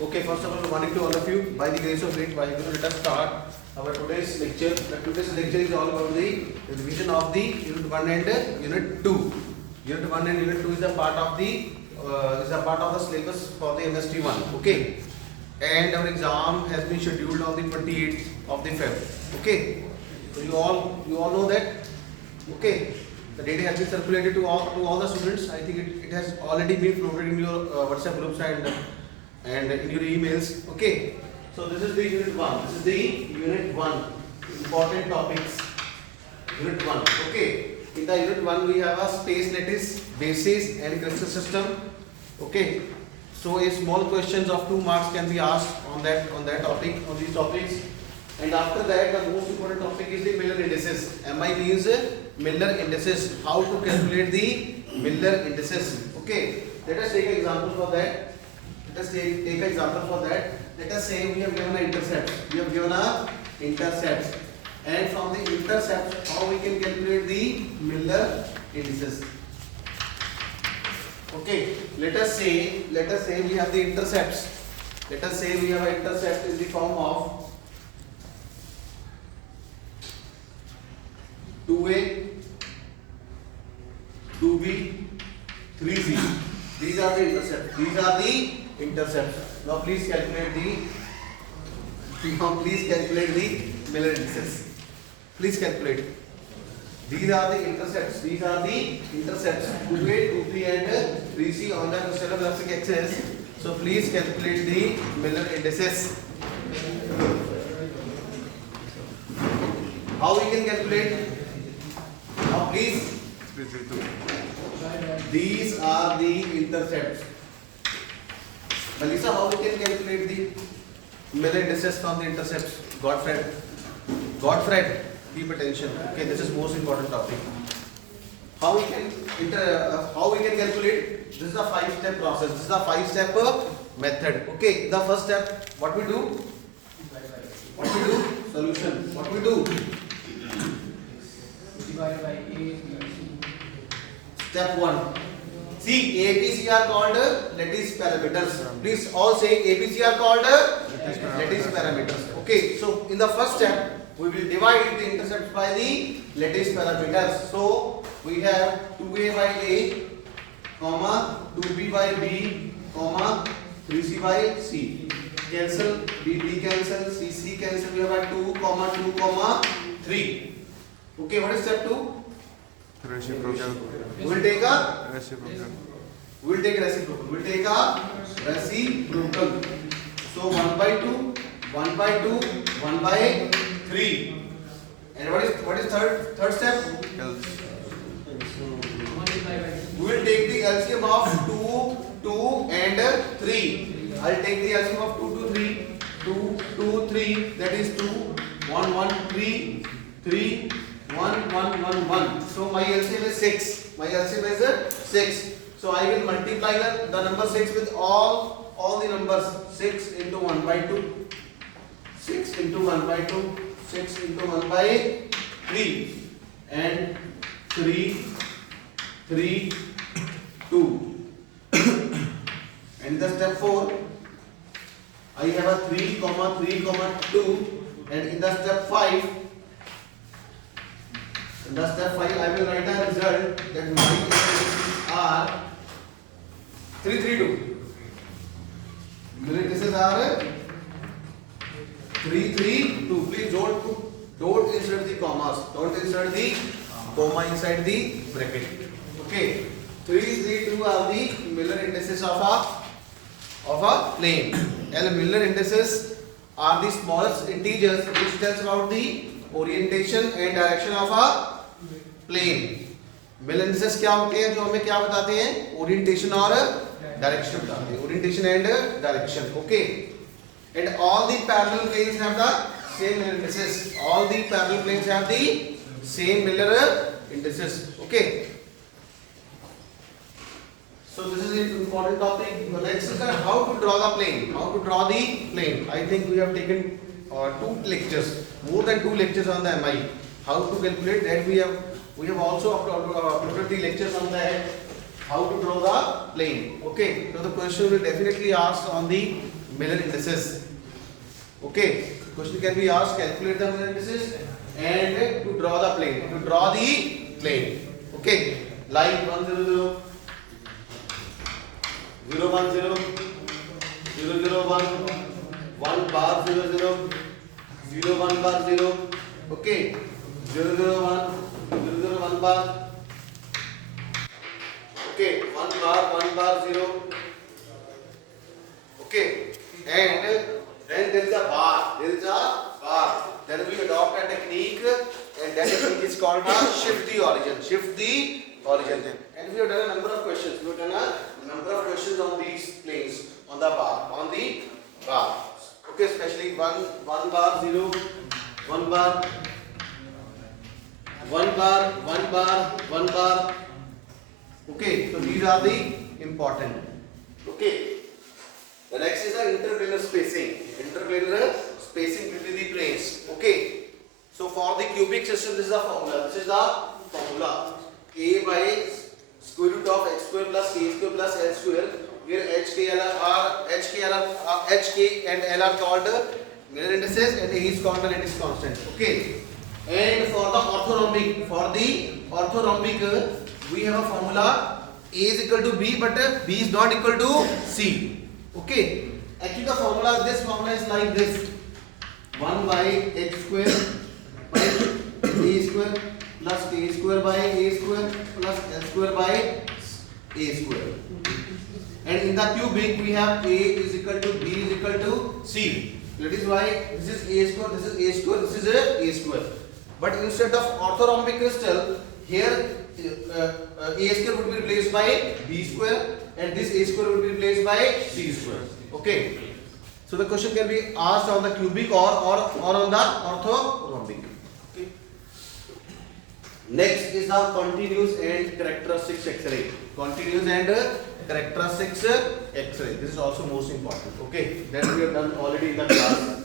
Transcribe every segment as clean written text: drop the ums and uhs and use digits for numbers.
Okay, first of all, good morning to all of you. By the grace of great Vaheguru, let us start our today's lecture. Today's lecture is all about the revision of the Unit 1 and Unit 2. Unit 1 and Unit 2 is a part of the syllabus for the MST 1. Okay, and our exam has been scheduled on the 28th of the Feb. Okay, so you all know that. Okay, the data has been circulated to all the students. I think it has already been floated in your WhatsApp groups and in your emails. Okay, so this is the Unit 1. This is the Unit 1 important topics. Unit 1. Okay, in the Unit 1 we have a space lattice, basis and crystal system. Okay, so a small questions of 2 marks can be asked on that topic, on these topics. And after that, the most important topic is the Miller indices. MI means Miller indices. How to calculate the Miller indices? Okay, let us take an example for that. Let us take an example for that. Let us say we have given an intercept. We have given a intercept, and from the intercept, how we can calculate the Miller indices? Okay, let us say we have the intercepts. Let us say we have an intercept in the form of 2a, 2b, 3c. These are the intercepts. Now please calculate the Miller indices. Please calculate. These are the intercepts. 2a, 2b and 3c on the crystallographic axis. So please calculate the Miller indices. How we can calculate? Now please. These are the intercepts. Melissa, how we can calculate the Miller indices from the intercepts? Godfred, keep attention. Okay, this is most important topic. How we can calculate? This is a 5-step process. This is a 5-step method. Okay, the first step, what we do? Solution. What we do? Divided by A. Step 1. See, ABC are called lattice parameters. Please all say ABC are called lattice parameters. Okay, so in the first step, we will divide the intercepts by the lattice parameters. So we have 2a by a, comma 2b by b, comma 3c by c. Cancel, b cancel, c cancel. We have 2, 3. Okay, what is step 2? Reciprocal. We will take a Reciprocal. We'll take reciprocal. So 1 by 2, 1 by 2, 1 by 3. And what is third step? Else. We will take the LCM of 2 and 3. I'll take the LCM of 2 to 3. 2, 3. That is 2, 1, 1, 3, 3, 1, 1, 1, 1. So my LCM is 6. So I will multiply the number 6 with all the numbers. 6 into 1 by 2, 6 into 1 by 2, 6 into 1 by 3, and 3, 2. And the step 4, I have a 3, 2, and in the step 5, I will write a result that my indices are 3, 3, 2. Your indices are 3, 3, 2. Please don't insert the commas. Don't insert the comma inside the bracket. Okay. 3, 3, 2 are the Miller indices of a plane. And Miller indices are the smallest integers which tells about the orientation and direction of a plane. Miller indices क्या होते हैं जो हमें क्या बताते हैं? Orientation और direction बताते हैं. Orientation and direction. Okay. And all the parallel planes have the same Miller indices. All the parallel planes have the same Miller indices. Okay. So this is an important topic. The next is how to draw the plane. I think we have taken 2 lectures, more than 2 lectures on the MI. How to calculate that we have also uploaded the lectures on that. How to draw the plane. Okay. So the question will definitely ask on the Miller indices. Okay, question can be asked, calculate the Miller indices and to draw the plane. To draw the plane. Okay, line 1 0 0 0 1 0 0 0 1 1 bar 0 0 0 1 bar 0. Okay, 0 0 1 0 0 1 bar. Okay, 1 bar 0. Okay, and then there is a bar. There is a bar. Then we adopt a technique, and that technique is called shift the origin. Shift the origin. And we have done a number of questions. We have done a number of questions on these planes, on the bar, Okay, especially 1 bar 0, 1 bar, 1 bar, 1 bar, 1 bar. Okay, so these are the important. Okay. The next is the interplanar spacing. Interplanar spacing between the planes. Okay. So for the cubic system, this is the formula. This is the formula. A by square root of x square plus k square plus l square, where HK and L are called Miller indices and A is called the lattice constant. Okay. And for the orthorhombic, we have a formula. A is equal to B, but B is not equal to C. Okay. Actually, this formula is like this: 1 by x square by a square plus k square by a square plus l square by a square. And in the cubic, we have A is equal to B is equal to C. That is why this is a square, this is a square, this is a square. But instead of orthorhombic crystal, here a square would be replaced by b square and this a square would be replaced by c square. Okay. So the question can be asked on the cubic or on the orthorhombic. Okay. Next is the continuous and characteristics X-ray. Continuous and characteristics X-ray. This is also most important. Okay. That we have done already in the class.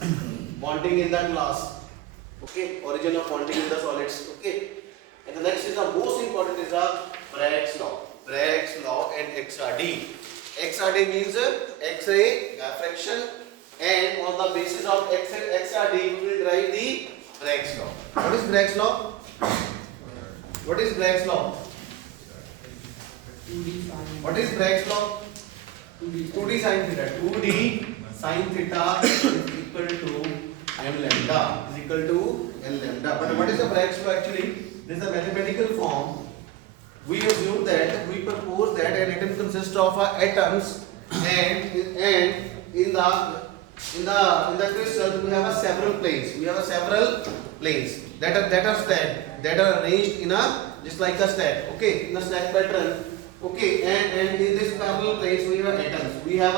Bonding in the class. Okay. Origin of bonding in the solids. Okay. And the next is the most important is the Bragg's law. Bragg's law and XRD. XRD means X-ray diffraction, and on the basis of XRD we will derive the Bragg's law. What is Bragg's law? What is Bragg's law? What is Bragg's law? 2D sin theta. 2D sin theta is equal to m lambda is equal to L lambda. But what is the Bragg's law actually? This is a mathematical form. We assume that we propose that an atom consists of atoms, and in the crystal we have several planes. We have several planes that are stacked, that are arranged in a just like a stack. Okay, in a stack pattern. Okay, and in this parallel place we have atoms. We have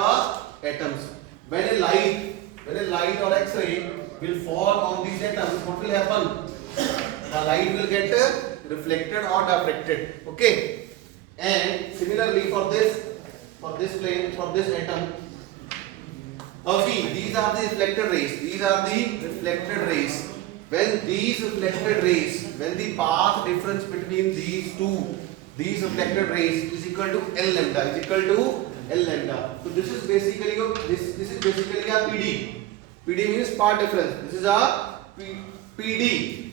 atoms. When a light or X-ray will fall on these atoms, what will happen? The light will get reflected or diffracted. Okay. And similarly for this plane, for this atom, see, these are the reflected rays. These are the reflected rays. When these reflected rays, when the path difference between these reflected rays is equal to L lambda, is equal to L lambda. So this is basically a PD. PD means path difference. This is a PD.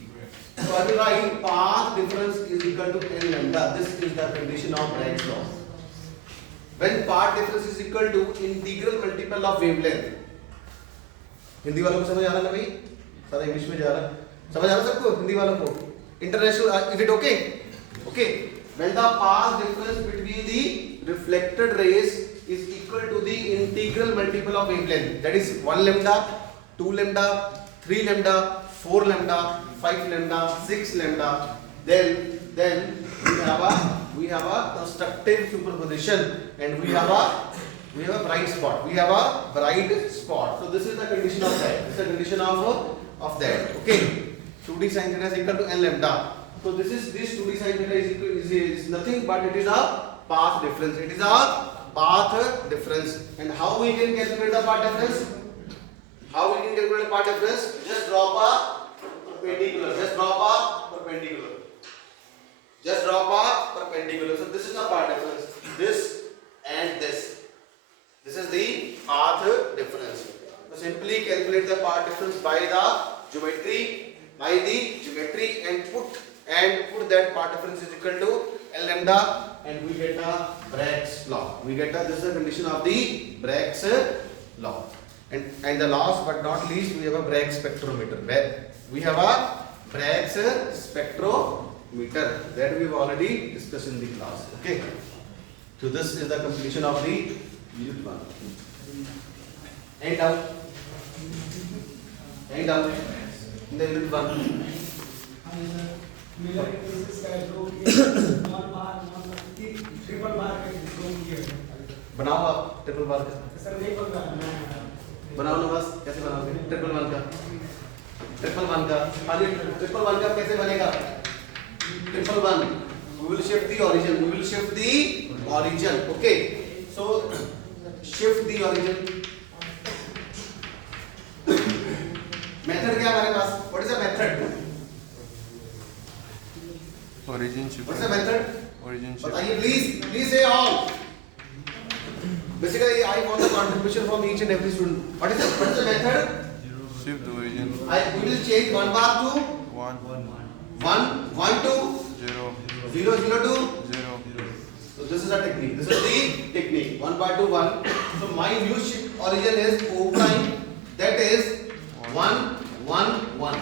So I will write path difference is equal to L lambda. This is the condition of Bragg's law. When path difference is equal to integral multiple of wavelength. Hindi वालों को समझ आ रहा है ना भाई? सारा English में जा रहा है. समझ आ रहा है सबको? हिंदी वालों को? International, is it okay? Okay. When the path difference between the reflected rays is equal to the integral multiple of wavelength, that is 1 lambda, 2 lambda, 3 lambda, 4 lambda, 5 lambda, 6 lambda, then we have a constructive superposition, and we have a bright spot. We have a bright spot. So this is the condition of that. This is the condition of that. Okay. 2d sin theta is equal to n lambda. So this 2d sin theta is nothing but it is a path difference. It is a path difference. And how we can calculate the path difference? How we can calculate the path difference? Just drop a perpendicular. Just drop a perpendicular. Just drop a perpendicular. So this is the path difference. This and this. This is the path difference. So simply calculate the path difference by the geometry, and put that path difference is equal to L lambda, and we get a Bragg's law. This is the condition of the Bragg's law. And the last but not least, we have a Bragg spectrometer. We have a Bragg's spectrometer that we've already discussed in the class. Okay. So this is the completion of the unit 1. And down in the unit 1. बनाओ आप triple बार का। बनाओ ना बस, कैसे बनाओगे triple one का? हाँ जी, ट्रिपल वन का कैसे बनेगा? Triple one, we will shift the origin. Okay, so shift the origin. Method क्या हमारे पास? What is the method? Origin shift. What is the method? Origin shift. बताइए please say all. Basically, I want the contribution from each and every student. What is the method? Shift the origin. We will change 1 bar to 1 1 to 0 0 0 to 0. So this is a technique. 1 bar to 1. So my new shift origin is O prime. That is 1 1 1.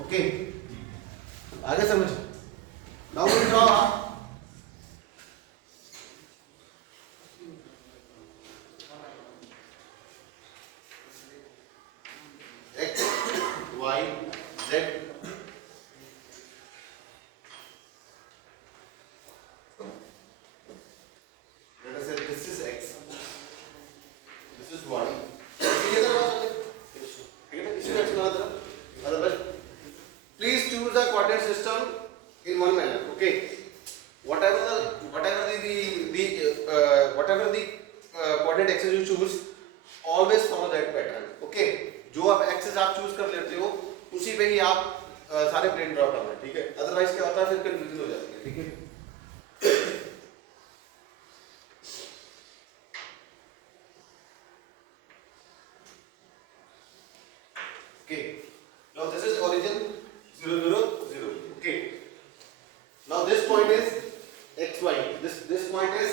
Okay. आगे समझ. Now we draw X, Y, Z. Let us say this is X, this is Y. Otherwise, please choose the coordinate system in one manner. Okay. Whatever the coordinate axis you choose, always follow that pattern. Okay. जो आप access आप choose कर लेते हो उसी पे ही आप सारे प्लेन ड्रॉ करना है, ठीक है? अदरवाइज क्या होता है, फिर कंफ्यूजन हो जाती है, ठीक है? Okay. Now this is origin 0 0 0. Okay. Now this point is x y. This point is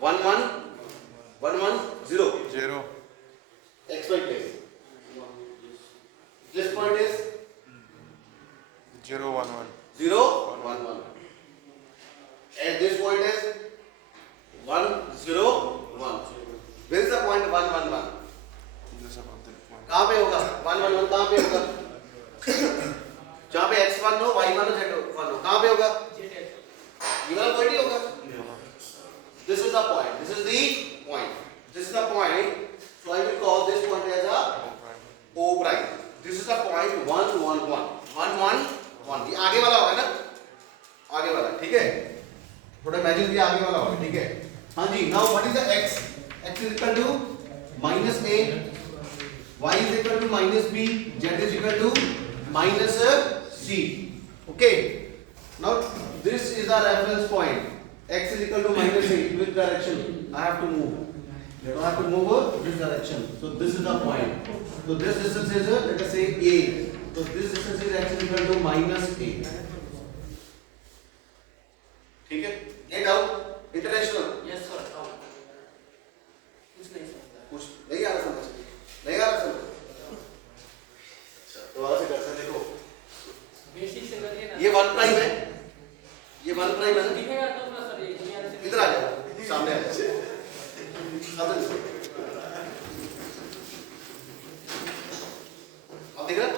1 1 0 0 x y plane. This point is 0 1 1. 0 1 1. And this point is 1 0 1. Where is the point 1 1 1? Just above that point. कहाँ पे होगा? 1 1 1 कहाँ पे होगा? जहाँ पे x1 हो, y1 हो, z1 हो, कहाँ पे होगा? ये वाला पॉइंट ही होगा. This is the point. This is the point. So I will call this point as a O prime. This is the point 1 1 1. 1 1 1. ये आगे वाला होगा ना? आगे वाला, ठीक है? थोड़ा इमेजिन किया आगे वाला होगा, ठीक है? हाँ जी. Now what is the x? X is equal to minus a. Y is equal to minus b. Z is equal to minus c. Okay. Now this is the reference point. X is equal to minus a. Which direction I have to move? So I have to move this direction. So this is the point. So this distance is let us say a. So this distance is x is equal to minus a. ठीक है? Get out. International. Yes sir. कुछ नहीं आ रहा समझ. दोबारा से करते हैं, देखो. बेसिक से करिए ना. ये 1 प्राइम है. ये 1 प्राइम है. दिखेगा तो ना सर ये इधर आ जाओ. सामने आ जाओ. अब दिख रहा है?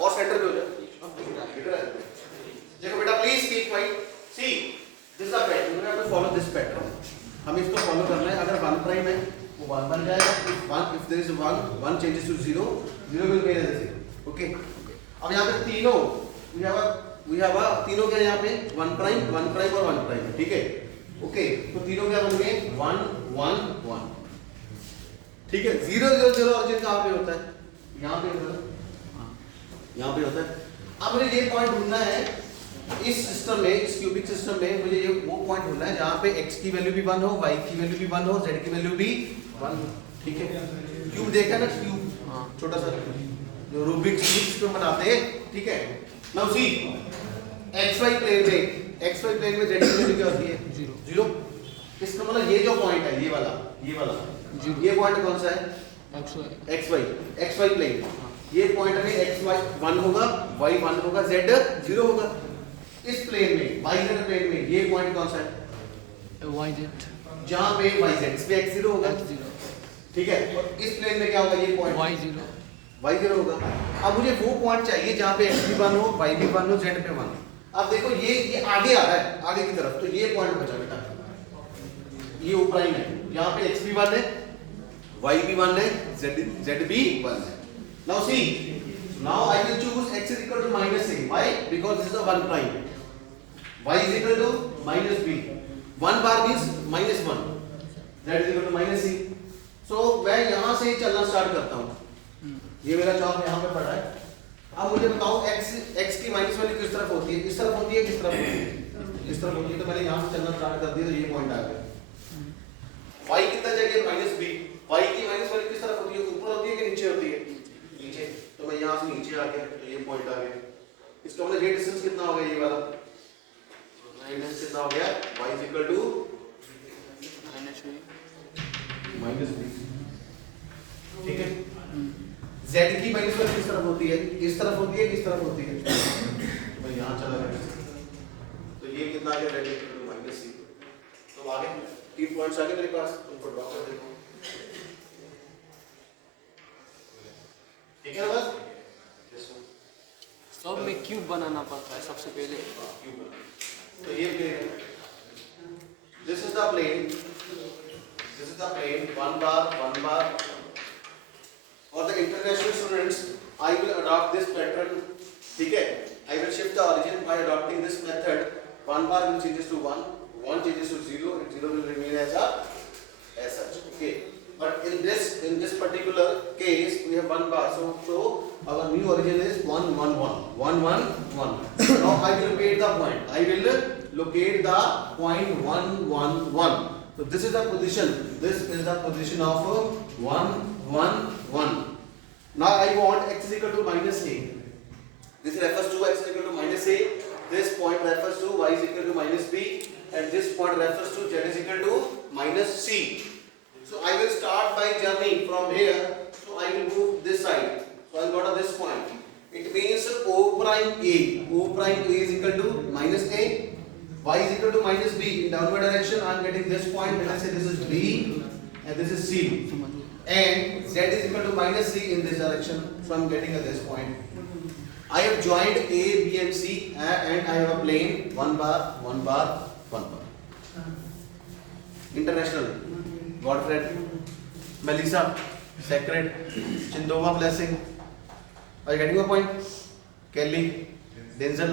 और सेंटर पे हो जाए. दिख रहा है? देखो बेटा, please keep quiet. See this is the pattern. You have to follow this pattern. हम इसको फॉलो करना है. अगर 1 प्राइम है वो 1 बन जाएगा. if there is 1 changes to 0 will remain as 0. Okay. अब यहाँ पे तीनों we have a तीनों क्या यहाँ पे 1 प्राइम और 1 प्राइम है, ठीक है? ओके. तो तीनों क्या बन गए 1 1 1. ठीक है. 0 0 0 ऑरिजिन कहाँ पे होता है? यहाँ पे होता है. हाँ, यहाँ पे होता है. अब मुझे ये पॉइंट ढूंढना है इस सिस्टम में, इस क्यूबिक सिस्टम में मुझे ये वो पॉइंट ढूंढना है जहाँ पे x की वैल्यू भी 1 हो, y की वैल्यू भी 1 हो, z की वैल्यू भी 1 हो। ठीक है, क्यूब देखा ना, क्यूब हाँ छोटा सा जो रूबिक्स क्यूब बनाते हैं। ठीक है, मैं उसी xy प्लेन में, xy प्लेन में z की वैल्यू क्या होती है? 0। इसका मतलब ये जो पॉइंट है, ये वाला, ये पॉइंट कौन सा है? xy plane. ये पॉइंट में xy 1 होगा, y 1 होगा, z 0 होगा। इस प्लेन में, yz प्लेन में ये पॉइंट कौन सा है? YZ जहां पे yz, इस पे x 0 होगा। ठीक है, और इस प्लेन में क्या होगा? ये पॉइंट y 0 होगा। अब मुझे वो पॉइंट चाहिए जहां पे x भी 1 हो, y भी 1 हो, z पे 1। अब देखो ये आगे आ रहा है, आगे की तरफ, तो ये पॉइंट बचा बेटा, ये O प्राइम है। यहाँ पे x भी 1 है, y भी 1 है, z भी 1 है। Now see, now I will choose x is equal to minus a. Why? Because this is a 1 prime. Y is equal to minus b. 1 bar means minus 1. Z is equal to minus c. So मैं यहाँ से चलना start करता हूँ। ये मेरा चौक यहाँ पे पड़ा है। अब मुझे बताओ x की माइनस वाली किस तरफ होती है? इस तरफ होती है, किस तरफ होती है? इस तरफ होती है। तो मैंने यहाँ से चलना स्टार्ट कर दिया, तो ये पॉइंट आ गया। y कितना जगह माइनस b। y की माइनस वाली किस तरफ होती है? ऊपर होती है कि नीचे होती है? नीचे। तो मैं यहाँ से नीचे आ गया, तो ये पॉइंट आ गया। इसका मतलब ये डिस्टेंस कितना हो गया? ये वाला डिस्टेंस कितना हो गया? y is equal to minus b। ठीक है, z की माइनस वाली किस तरफ होती है? इस तरफ होती है, किस तरफ होती है? तो मैं यहाँ चला गया, तो ये कितना आ गया? z is equal to minus c। तो आगे 3 पॉइंट्स आ गए मेरे पास, उनको ड्रॉ कर देखो। ठीक है ना बस? सब में क्यूब बनाना पड़ता है सबसे पहले। तो ये प्लेन है, this is the plane, this is the plane, 1 bar. और the international students, I will adopt this pattern. ठीक है, I will shift the origin by adopting this method. 1 bar will changes to 1, 1 changes to 0, and 0 will remain as such. Okay, but in this particular case we have 1 bar, so our new origin is 1 1 1 1 1 1. Now I will locate the point, I will locate the point 1 1 1. So this is the position, this is the position of 1 1 1. Now I want x is equal to minus a. This refers to x is equal to minus a, this point refers to y is equal to minus b, and this point refers to z is equal to minus c. So I will start my journey from here. So I will move this side. So I will go to this point. It means O prime A. O prime A is equal to minus A. Y is equal to minus B. In downward direction, I am getting this point. Let us say this is B and this is C. And Z is equal to minus C in this direction. So I am getting at this point. I have joined A, B and C, and I have a plane 1 bar, 1 bar, 1 bar. International. Godfred, Melissa, Sacred, Chindova Blessing. Are you getting my point? Kelly, Denzel.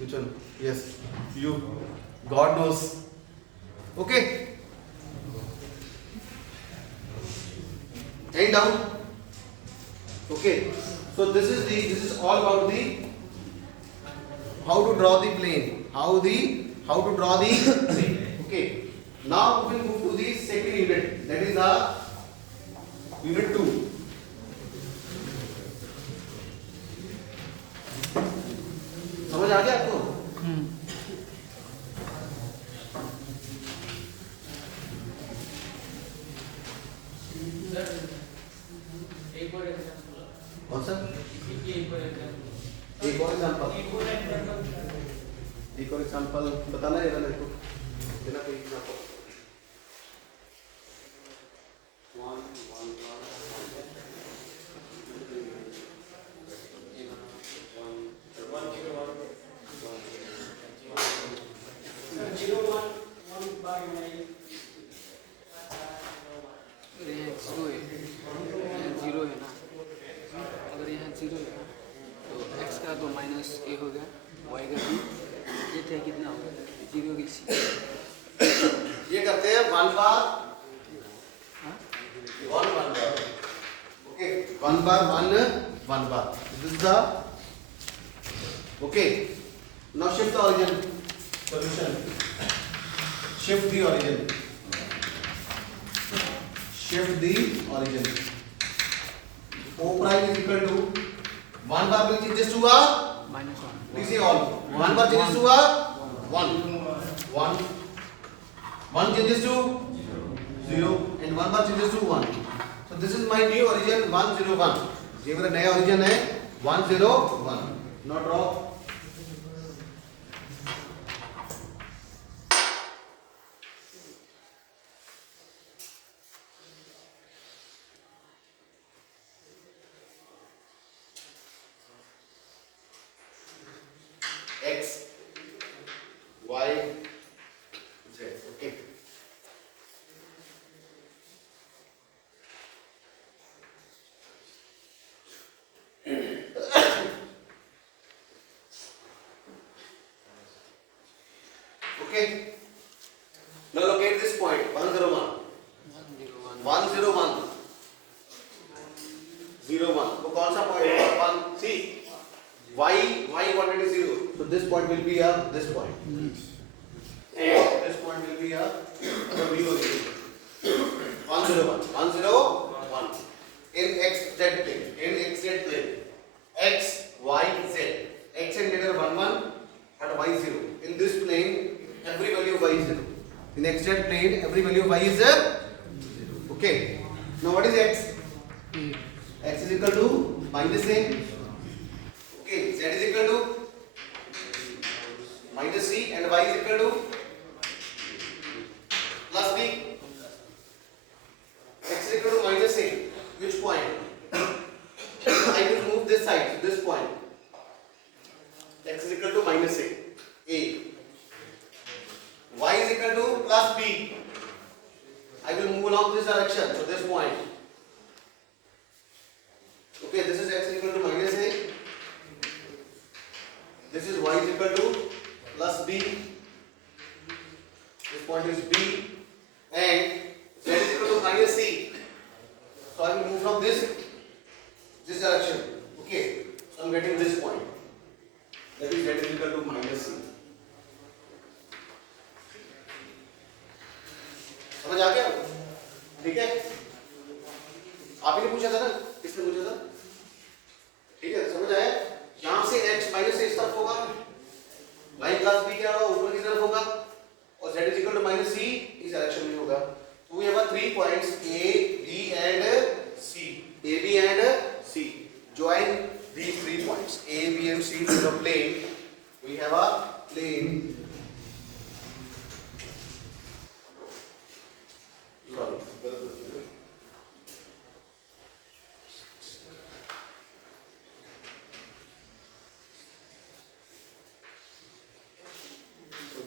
Which one? Yes, you. God knows. Okay. And down. Okay. So this is all about the how to draw the plane. How to draw the plane. Okay. Now we will move to the second unit, that is the unit 2. समझ आ गया आपको? एक और example. कौन सा? एक और example. एक और एग्जांपल बताना है मेरे को, देना कोई एग्जांपल। जीरो है ना, अगर यहाँ जीरो है ना तो x का तो माइनस ए हो गया, y का भी ये थे कितना हो गया? जीरो की सी। ये करते हैं 1 बार 1 1 बार। ओके, 1 बार 1 1 बार। This is the Okay. Now shift the origin. Solution. Shift the origin. Shift the origin. O prime is equal to 1 bar will changes to a -1. please say all. 1 bar changes to a 1. 1. 1 changes to 0 and 1 bar changes to 1. So this is my new origin 101. ये मेरा नया origin है 101. Now draw. X, Y, Z. Okay. Okay. Now locate this point 101. 101. 01. वो कौन सा point है? 1. See. Y wanted is 0. So this point will be this point. This point will be new origin. 101. 101. In XZ plane. In XZ plane. X, Y, Z. X and Z are 1 1 and Y 0. In this plane, every value of Y is 0. In XZ plane, every value of Y is 0. Okay. Now what is X? X is equal to -A. Okay, Z is equal to -C and Y is equal to +B. X is equal to -A. Which point? I will move this side to this point. X is equal to -A. A. Y is equal to +B. I will move along this direction, so this point. Okay, this is X is equal to -A. This is Y is equal to +B. This point is B. And Z is equal to -C. So I will move from this direction. Okay, so I am getting this point. That is Z is equal to -C. समझ आ गया? ठीक है? आप ही ने पूछा था ना? किसने पूछा था? ठीक है, समझ आया? यहाँ से X -A इस तरफ होगा, Y + B क्या होगा? ऊपर की तरफ होगा, और Z is equal to -C इस डायरेक्शन में होगा. So we have 3 points A, B and C. A, B and C. Join these 3 points A, B and C to the plane. We have a plane.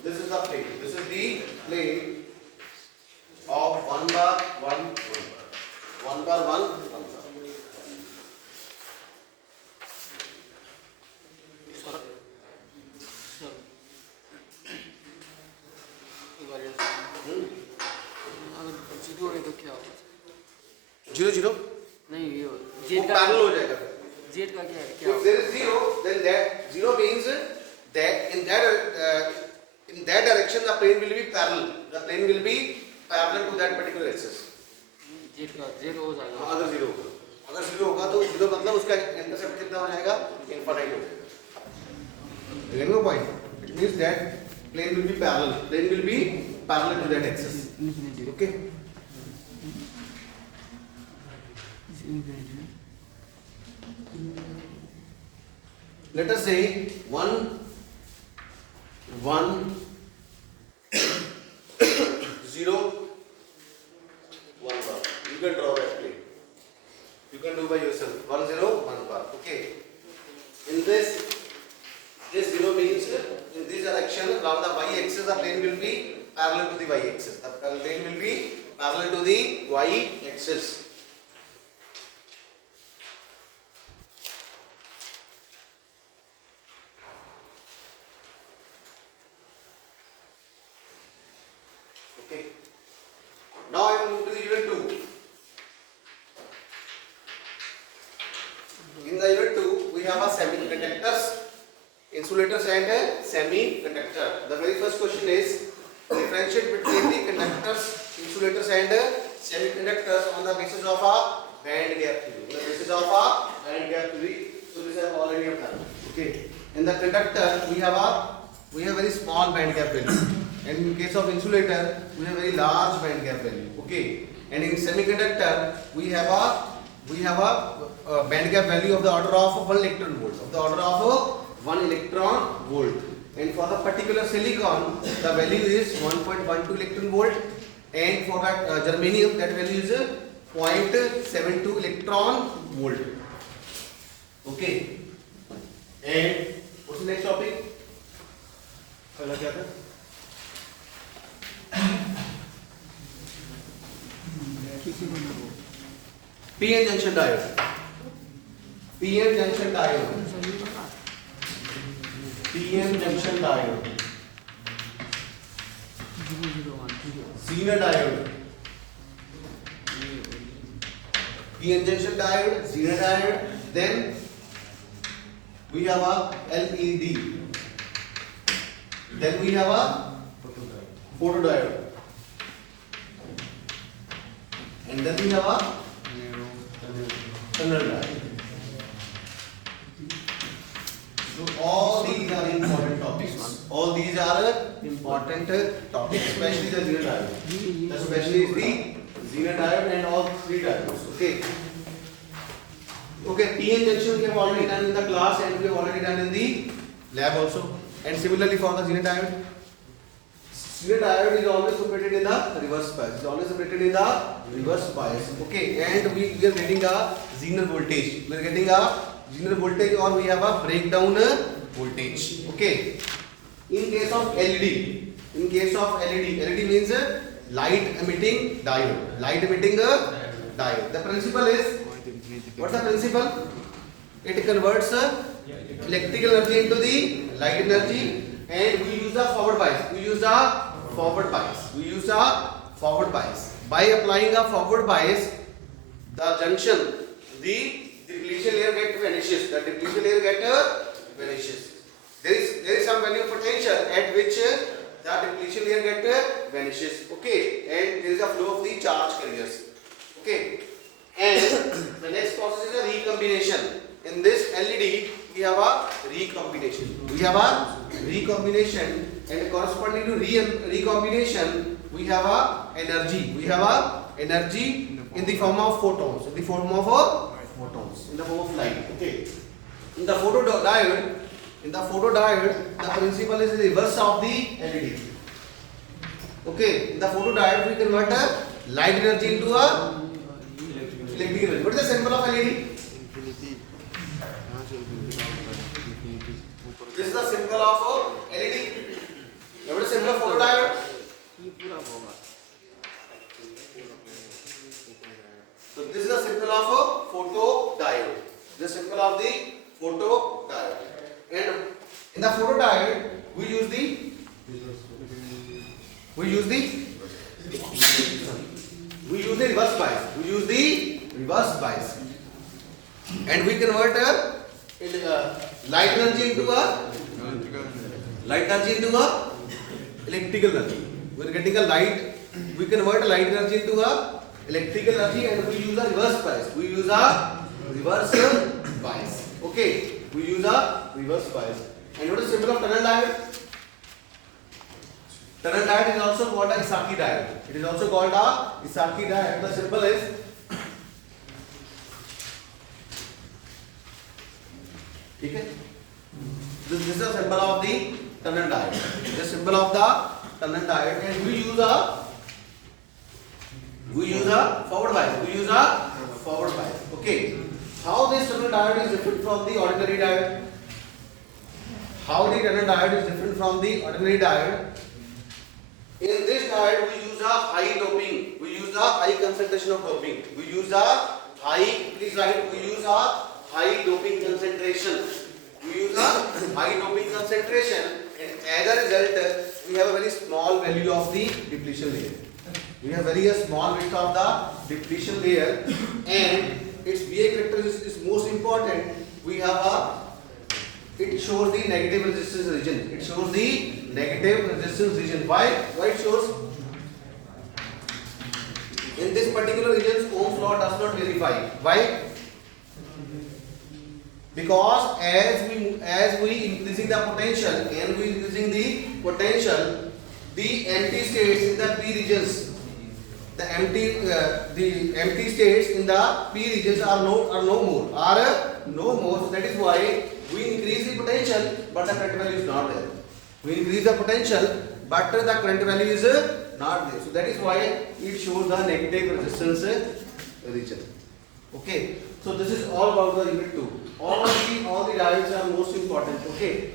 This is the plane. This is the plane of 1 bar 1 1 bar. 1 bar 1 1 bar. Zero है तो क्या होगा? 0 0 नहीं ये वो Z का parallel हो जाएगा. जेड का क्या है? क्या If there is 0, then that 0 means that in that direction the plane will be parallel. The plane will be parallel to that particular axis. Z का जीरो हो जाएगा. अगर 0 होगा, अगर 0 होगा तो 0 मतलब उसका इंटरसेप्ट कितना हो जाएगा? इनफाइनाइट हो जाएगा. Getting the point? It means that plane will be parallel. Plane will be parallel to that axis. Infinity. Okay. Infinity. Let us say 1 1 0 1 bar. You can draw that plane. You can do by yourself. 1 0 1 bar. Okay. In this 0 means in this direction along the y axis the plane will be parallel to the y axis. The plane will be parallel to the y axis. Okay. Now I will move to the unit 2. In the unit 2, we have a semiconductors. In insulators and semiconductor. The very first question is differentiate between the conductors, insulators and semiconductors on the basis of a band gap theory. On the basis of a band gap theory. So this I have already done. Okay. In the conductor we have very small band gap value, and in case of insulator we have very large band gap value. Okay. And in semiconductor we have a band gap value of the order of 1 electron volt, of the order of 1 electron volt. And for the particular silicon the value is 1.12 electron volt, and for that germanium that value is 0.72 electron volt. Okay. And what's the next topic? पहला क्या था? PN junction diode. PN junction diode. PN junction diode. Zener diode. PN junction diode, Zener diode. Then we have a LED. Then we have a photodiode. And then we have a tunnel diode. So all these are important topics. All these are important topics, especially the Zener diode. Especially the Zener diode and all three diodes. Okay. Okay, PN junction we have already done in the class, and we have already done in the lab also. And similarly for the Zener diode. Zener diode is always operated in the reverse bias. Is always operated in the reverse bias. Okay, and we are getting a Zener voltage. We are getting a Zener voltage, or we have a breakdown voltage. Okay. In case of LED, LED means light emitting diode. Light emitting diode. The principle is, what's the principle? It converts electrical energy into the light energy, and we use the forward bias. By applying a forward bias, the junction, the depletion layer get vanishes. There is some value of potential at which the depletion layer get vanishes. Okay, and there is a flow of the charge carriers. Okay, and the next process is a recombination. In this LED, we have a recombination. And corresponding to recombination, we have a energy. In the form of photons. In the form of light. Okay. In the photodiode, the principle is the reverse of the LED. Okay. In the photodiode, we convert light energy into a electrical energy. What is the symbol of LED? This is the symbol of LED. What is the symbol of photodiode? So this is the symbol of photodiode. The symbol of the photodiode. And in the photodiode, we use the reverse bias. And we convert light energy into a electrical energy. We are getting a light. We convert light energy into a electrical energy, and we use a reverse bias. Okay, we use a reverse bias. And what is the symbol of tunnel diode? Tunnel diode is also called a Esaki diode. The symbol is okay. This is the symbol of the tunnel diode. And we use a forward bias. Okay. How this tunnel diode is different from the ordinary diode? In this diode, we use a high doping. We use a high concentration of doping. We use a high doping concentration. And as a result, we have a very small value of the depletion layer. We have very small width of the depletion layer, and its BA characteristic is most important. We have a it shows the negative resistance region. It shows the negative resistance region. Why? Why it shows? In this particular region, Ohm's law does not verify. Why? Because as we increasing the potential and we increasing the potential, the empty states in the P regions, the empty states in the P regions are no more. So that is why we increase the potential, but the current value is not there. We increase the potential, but the current value is not there. So that is why it shows the negative resistance region. Okay. So this is all about the unit 2. All the diodes are most important. Okay.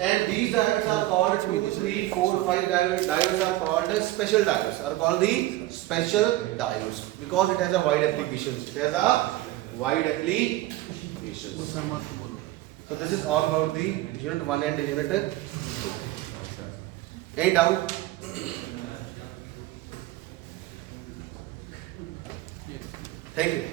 And these diodes are called 2, 3, 4, 5 diodes are called special diodes. Are called the special diodes because it has a wide applications. It has a wide applications. So this is all about the unit 1 and unit 2. Any doubt? Thank you.